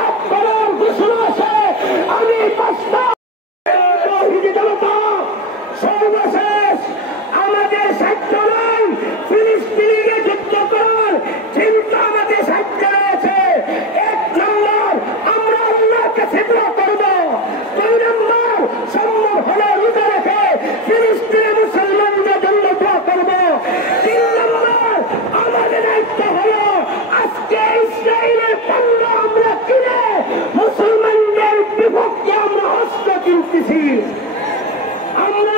জিহাদ করার ঘোষণা আছে। আমি সর্বশেষ আমাদের সাধ্য নয়, ফিলিস্তিনিকে যুদ্ধ করার চিন্তা আমাদের সাধ্য রয়েছে। 1 নম্বর আমরা আল্লাহর কাছে দোয়া করব, 2 নম্বর সম্ভব হলে রোজা রেখে ফিলিস্তিনি মুসলমানদের জন্য দোয়া করব, 3 নম্বর আমাদের দায়িত্ব হলো আজকে ইসরায়েলের পণ্য আমরা কিনে মুসলমানদের বিপক্ষে আমরা অস্ত্র কিনতেছি। আমরা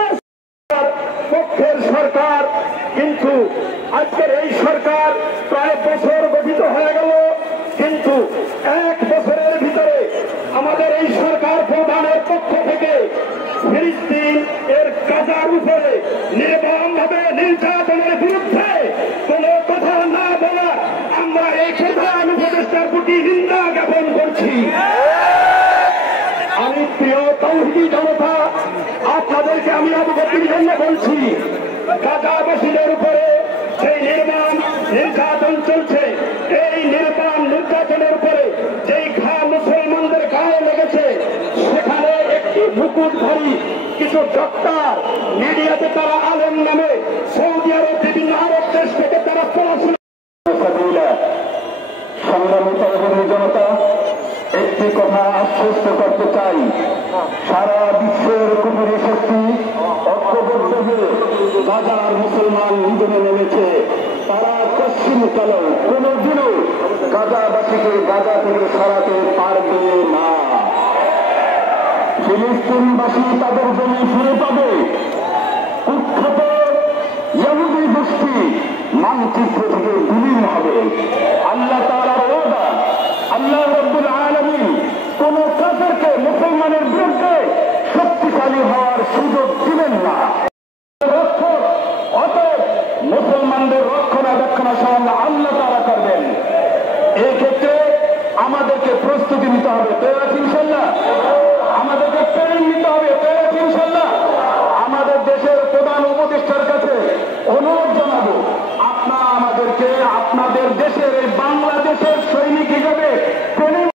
পক্ষের সরকার, কিন্তু আজকের এই সরকার প্রায় বছর গঠিত হয়ে গেল, কিন্তু 1 বছরের ভিতরে আমাদের এই সরকার প্রধানের পক্ষ থেকে ফিলিস্তিন এর গাজার উপরে নির্মমভাবে নির্যাতনের বিরুদ্ধে কোন কথা না বলার আমরা এই প্রধান উপদেষ্টার প্রতি নিন্দা জ্ঞাপন করছি। আমি প্রিয় তৌহিদি জনতা, আপনাদেরকে আমি অবগতির জন্য বলছি, গাজাবাসীদের উপরে সেই নির্মম নির্যাতন চলছে, এই নির্মম নির্যাতনের উপরে যেই ঘা মুসলমানদের গায়ে লেগেছে, সেখানে একটি মুকুটধারী কিছু ডক্টর মিডিয়াতে তারা আলেম নামে সৌদি আরব বিভিন্ন আরব দেশ থেকে তারা পড়াশোনা। সংগ্রামী তরুণী জনতা, একটি কথা আশ্বস্ত করতে চাই, সারা বিশ্বের কুপুরি শক্তি ঐক্যবদ্ধ হয়ে গাজার মুসলমান নিধনে নেমেছে। তারা পশ্চিমকালে কোনদিনও গাজাবাসীকে গাজা থেকে সরাতে পারবে না। ফিলিস্তিনবাসী তাদের জমি ফিরে পাবে। কুখ্যাত ইহুদি গোষ্ঠী মানচিত্র থেকে বিলীন হবে। আল্লাহ তাআলার ওয়াদা, আল্লাহ রাব্বুল আলামিন কোন কাফেরকে মুসলমানের বিরুদ্ধে শক্তিশালী হওয়ার সুযোগ দিবেন না। রক্ষক অতএব মুসলমানদের রক্ষণাবেক্ষণা আল্লাহ তাআলা করবেন। এই ক্ষেত্রে